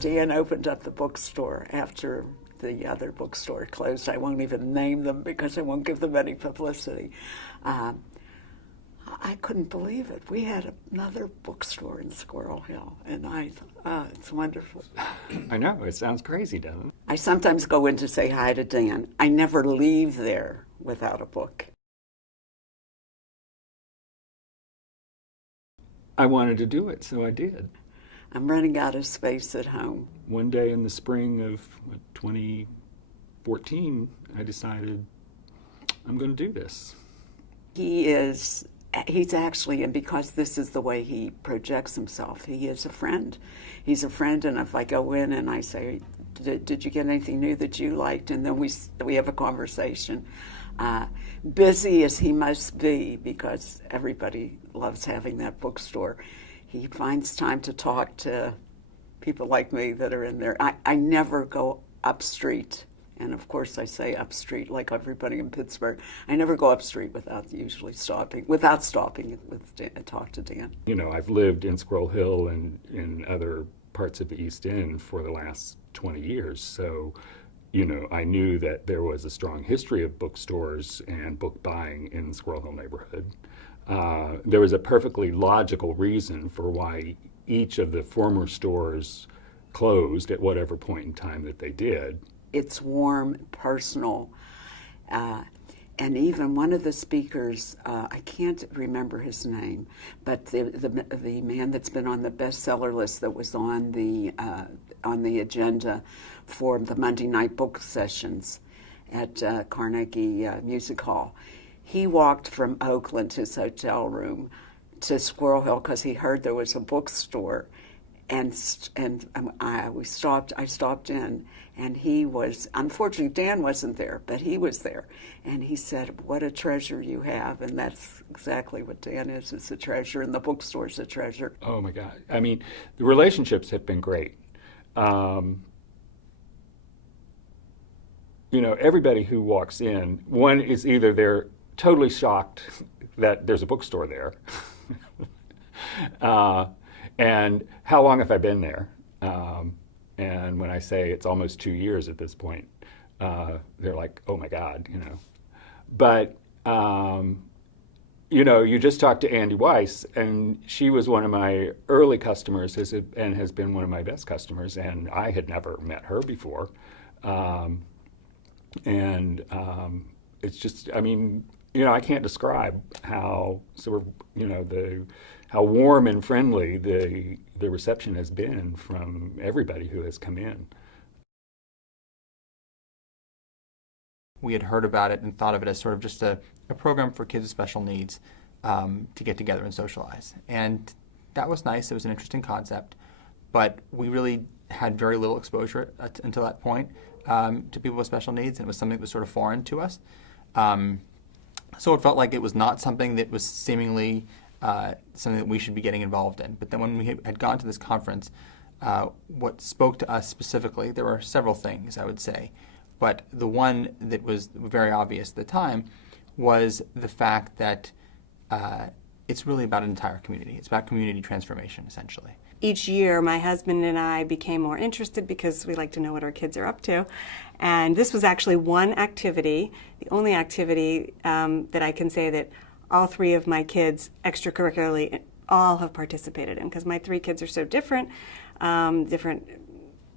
Dan opened up the bookstore after the other bookstore closed. I won't even name them because I won't give them any publicity. I couldn't believe it. We had another bookstore in Squirrel Hill, and I thought, it's wonderful. I know, it sounds crazy, doesn't it? I sometimes go in to say hi to Dan. I never leave there without a book. I wanted to do it, so I did. I'm running out of space at home. One day in the spring of 2014, I decided I'm going to do this. He's actually, and because this is the way he projects himself, he is a friend. He's a friend, and if I go in and I say, did you get anything new that you liked? And then we have a conversation. Busy as he must be, because everybody loves having that bookstore, he finds time to talk to people like me that are in there. I never go up street. And of course I say up street like everybody in Pittsburgh. I never go up street without stopping with Dan, talk to Dan. You know, I've lived in Squirrel Hill and in other parts of the East End for the last 20 years. So, you know, I knew that there was a strong history of bookstores and book buying in the Squirrel Hill neighborhood. There was a perfectly logical reason for why each of the former stores closed at whatever point in time that they did. It's warm, personal, and even one of the speakers, I can't remember his name, but the man that's been on the bestseller list that was on the agenda for the Monday night book sessions at Carnegie Music Hall, he walked from Oakland, his hotel room, to Squirrel Hill because he heard there was a bookstore. And I stopped in, and he was, unfortunately Dan wasn't there, but he was there. And he said, what a treasure you have. And that's exactly what Dan is. It's a treasure, and the bookstore's a treasure. Oh my God. I mean, the relationships have been great. You know, everybody who walks in, one is either they're totally shocked that there's a bookstore there. And how long have I been there? And when I say it's almost 2 years at this point, they're like, oh my God, you know. But, you know, you just talked to Andy Weiss, and she was one of my early customers and has been one of my best customers, and I had never met her before. It's just, I mean, you know, I can't describe how sort of, you know, how warm and friendly the reception has been from everybody who has come in. We had heard about it and thought of it as sort of just a program for kids with special needs to get together and socialize. And that was nice. It was an interesting concept. But we really had very little exposure until that point to people with special needs, and it was something that was sort of foreign to us. So it felt like it was not something that was seemingly something that we should be getting involved in. But then when we had gone to this conference, what spoke to us specifically, there were several things, I would say, but the one that was very obvious at the time was the fact that it's really about an entire community. It's about community transformation, essentially. Each year, my husband and I became more interested because we like to know what our kids are up to. And this was actually one activity, the only activity that I can say that all three of my kids extracurricularly all have participated in, because my three kids are so different, different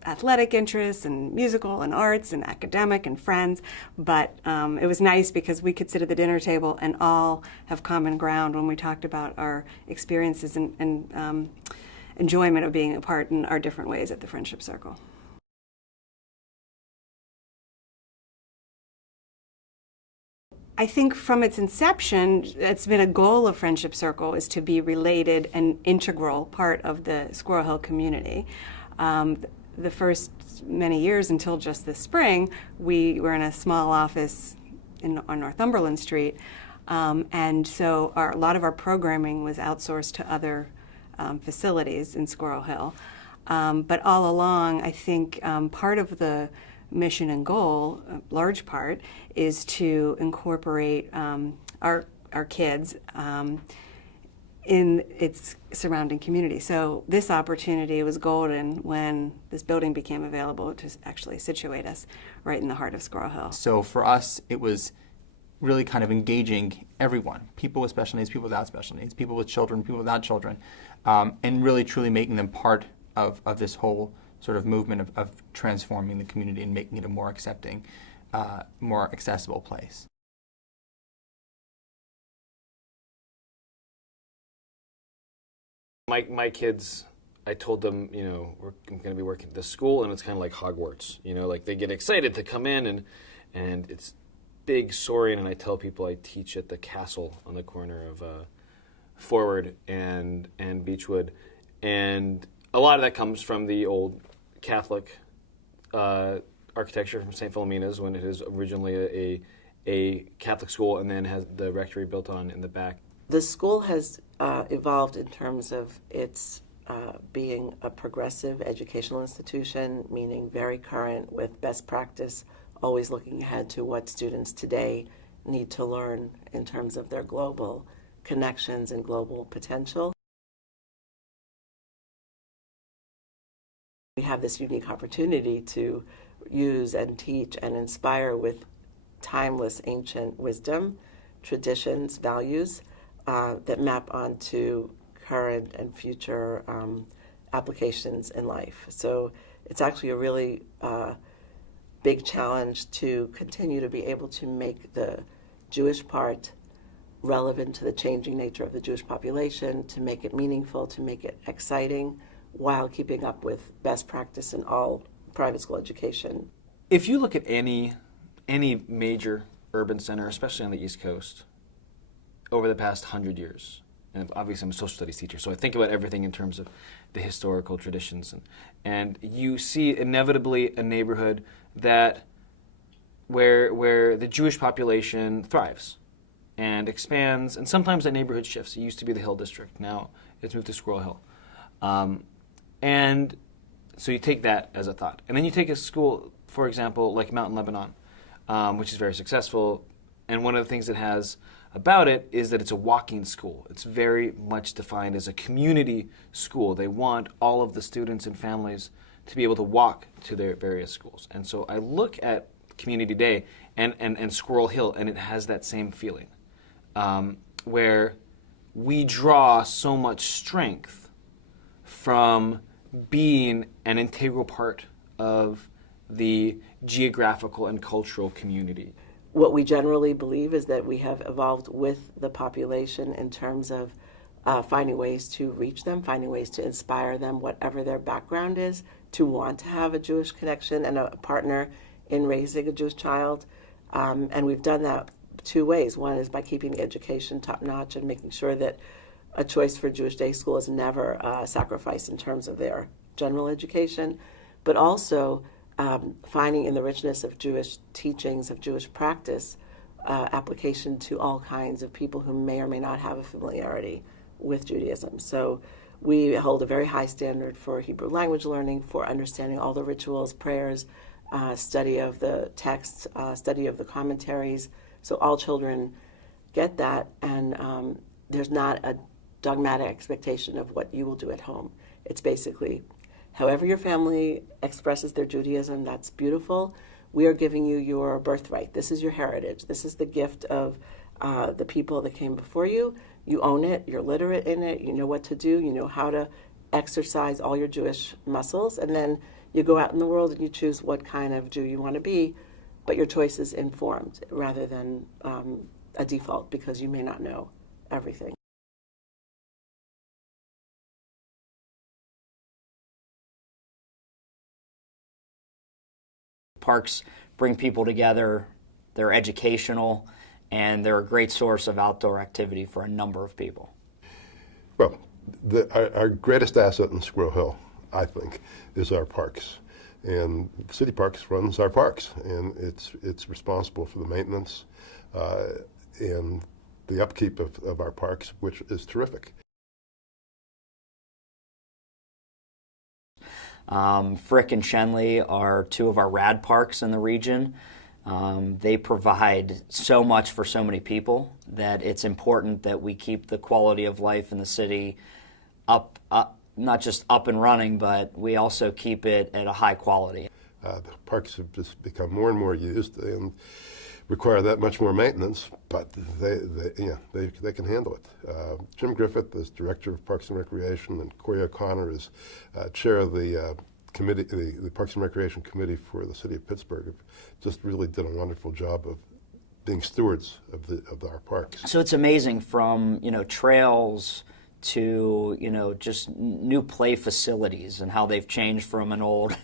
athletic interests and musical and arts and academic and friends, but it was nice because we could sit at the dinner table and all have common ground when we talked about our experiences and enjoyment of being a part in our different ways at the Friendship Circle. I think from its inception, it's been a goal of Friendship Circle is to be related and integral part of the Squirrel Hill community. The first many years until just this spring, we were in a small office on Northumberland Street, and so a lot of our programming was outsourced to other facilities in Squirrel Hill. But all along, I think part of the mission and goal, a large part, is to incorporate our kids in its surrounding community. So this opportunity was golden when this building became available to actually situate us right in the heart of Squirrel Hill. So for us, it was really kind of engaging everyone, people with special needs, people without special needs, people with children, people without children, and really truly making them part of this whole sort of movement of transforming the community and making it a more accepting, more accessible place. My kids, I told them, I'm going to be working at this school, and it's kind of like Hogwarts. Like they get excited to come in, and it's big, soaring. And I tell people I teach at the castle on the corner of Forward and Beechwood, and a lot of that comes from the old Catholic architecture from St. Philomena's, when it is originally a Catholic school, and then has the rectory built on in the back. The school has evolved in terms of its being a progressive educational institution, meaning very current with best practice, always looking ahead to what students today need to learn in terms of their global connections and global potential. We have this unique opportunity to use and teach and inspire with timeless ancient wisdom, traditions, values, that map onto current and future applications in life. So it's actually a really big challenge to continue to be able to make the Jewish part relevant to the changing nature of the Jewish population, to make it meaningful, to make it exciting, while keeping up with best practice in all private school education. If you look at any major urban center, especially on the East Coast, over the past 100 years, and obviously I'm a social studies teacher, so I think about everything in terms of the historical traditions, and you see inevitably a neighborhood where the Jewish population thrives and expands, and sometimes that neighborhood shifts. It used to be the Hill District, now it's moved to Squirrel Hill. And so you take that as a thought. And then you take a school, for example, like Mountain Lebanon, which is very successful, and one of the things it has about it is that it's a walking school. It's very much defined as a community school. They want all of the students and families to be able to walk to their various schools. And so I look at Community Day and Squirrel Hill, and it has that same feeling, where we draw so much strength from being an integral part of the geographical and cultural community. What we generally believe is that we have evolved with the population in terms of finding ways to reach them, finding ways to inspire them, whatever their background is, to want to have a Jewish connection and a partner in raising a Jewish child. And we've done that two ways. One is by keeping the education top-notch and making sure that a choice for Jewish day school is never a sacrifice in terms of their general education, but also finding in the richness of Jewish teachings, of Jewish practice, application to all kinds of people who may or may not have a familiarity with Judaism. So we hold a very high standard for Hebrew language learning, for understanding all the rituals, prayers, study of the texts, study of the commentaries. So all children get that, and there's not a dogmatic expectation of what you will do at home. It's basically however your family expresses their Judaism, that's beautiful. We are giving you your birthright. This is your heritage. This is the gift of the people that came before you. You own it. You're literate in it. You know what to do. You know how to exercise all your Jewish muscles. And then you go out in the world and you choose what kind of Jew you want to be, but your choice is informed rather than a default, because you may not know everything. Parks bring people together, they're educational, and they're a great source of outdoor activity for a number of people. Well, our greatest asset in Squirrel Hill, I think, is our parks. And Citiparks runs our parks, and it's responsible for the maintenance and the upkeep of our parks, which is terrific. Frick and Shenley are two of our rad parks in the region. They provide so much for so many people that it's important that we keep the quality of life in the city up, not just up and running, but we also keep it at a high quality. The parks have just become more and more used and require that much more maintenance, but they can handle it. Jim Griffith is Director of Parks and Recreation, and Corey O'Connor is Chair of the committee, the Parks and Recreation Committee for the City of Pittsburgh. Just really did a wonderful job of being stewards of our parks. So it's amazing, from trails to just new play facilities and how they've changed from an old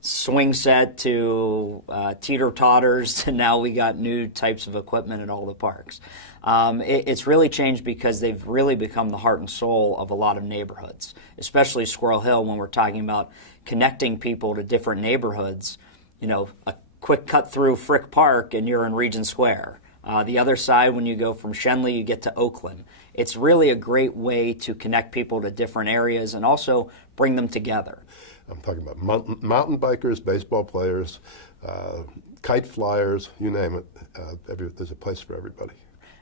swing set to teeter-totters, and now we got new types of equipment at all the parks. It's really changed because they've really become the heart and soul of a lot of neighborhoods, especially Squirrel Hill. When we're talking about connecting people to different neighborhoods, a quick cut through Frick Park and you're in Regent Square. The other side, when you go from Shenley, you get to Oakland. It's really a great way to connect people to different areas and also bring them together. I'm talking about mountain bikers, baseball players, kite flyers, you name it. There's a place for everybody.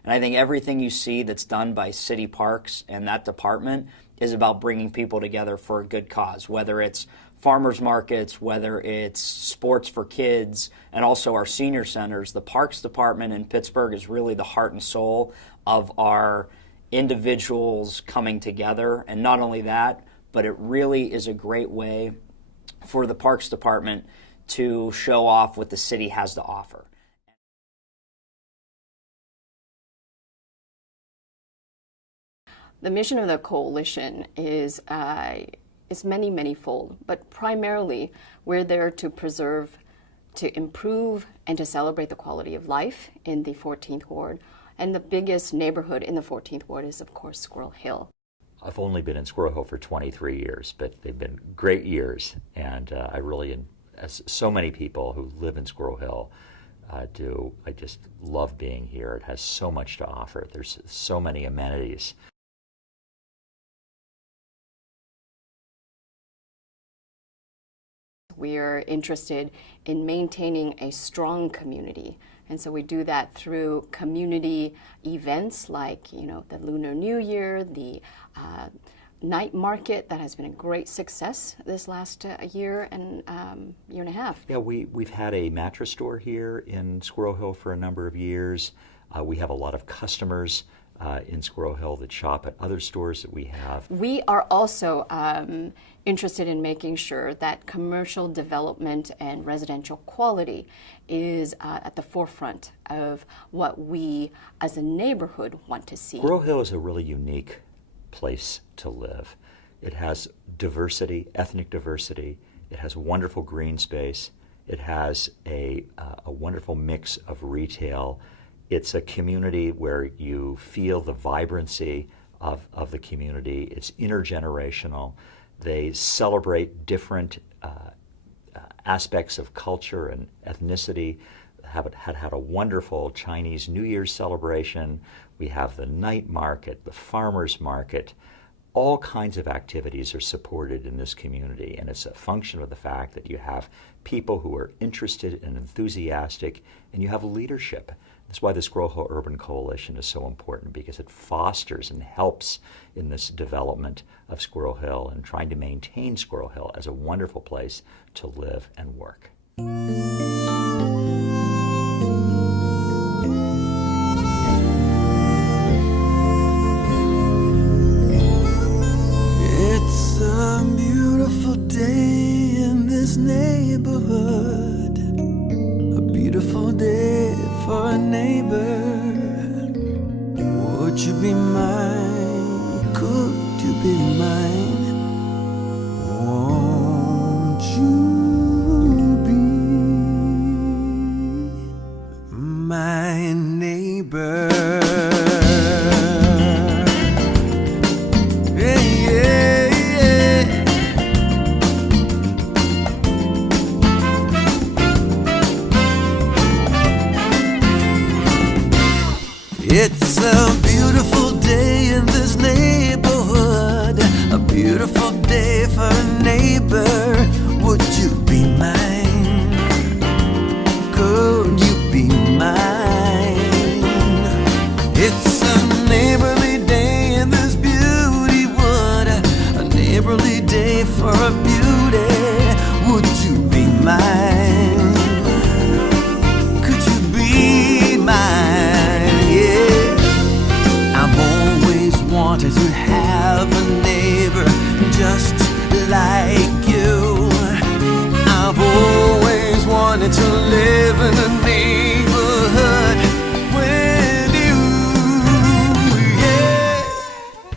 And I think everything you see that's done by Citiparks and that department is about bringing people together for a good cause, whether it's farmers markets, whether it's sports for kids, and also our senior centers. The Parks Department in Pittsburgh is really the heart and soul of our individuals coming together. And not only that, but it really is a great way for the Parks Department to show off what the city has to offer. The mission of the coalition is many-fold, but primarily we're there to preserve, to improve, and to celebrate the quality of life in the 14th Ward. And the biggest neighborhood in the 14th Ward is, of course, Squirrel Hill. I've only been in Squirrel Hill for 23 years, but they've been great years, and I really, as so many people who live in Squirrel Hill do, I just love being here. It has so much to offer. There's so many amenities. We are interested in maintaining a strong community. And so we do that through community events like, the Lunar New Year, the night market that has been a great success this last year and year and a half. Yeah, we've had a mattress store here in Squirrel Hill for a number of years. We have a lot of customers in Squirrel Hill that shop at other stores that we have. We are also interested in making sure that commercial development and residential quality is at the forefront of what we as a neighborhood want to see. Squirrel Hill is a really unique place to live. It has diversity, ethnic diversity. It has wonderful green space. It has a wonderful mix of retail. It's a community where you feel the vibrancy of the community. It's intergenerational. They celebrate different aspects of culture and ethnicity. Had a wonderful Chinese New Year's celebration. We have the night market, the farmers market. All kinds of activities are supported in this community, and it's a function of the fact that you have people who are interested and enthusiastic, and you have leadership. That's why the Squirrel Hill Urban Coalition is so important, because it fosters and helps in this development of Squirrel Hill and trying to maintain Squirrel Hill as a wonderful place to live and work. It's a beautiful day in this neighborhood, a beautiful day for a neighbor. Would you be mine? Could you be mine? Won't you be my neighbor? It's a beautiful day in this neighborhood, a beautiful day for a neighbor. Would you be mine? Could you It's a neighborly day in this beauty wood, a neighborly day for a beauty. Would you be mine? Could you be mine? Yeah. I've always wanted to have a neighbor just like you. I've always wanted to live in a neighborhood with you. Yeah.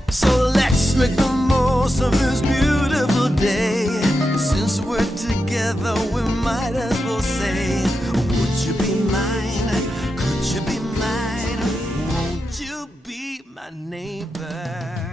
So let's make the most of this beautiful day. Since we're together, we might as well say, would you be mine? Could you be mine? Won't you be my neighbor?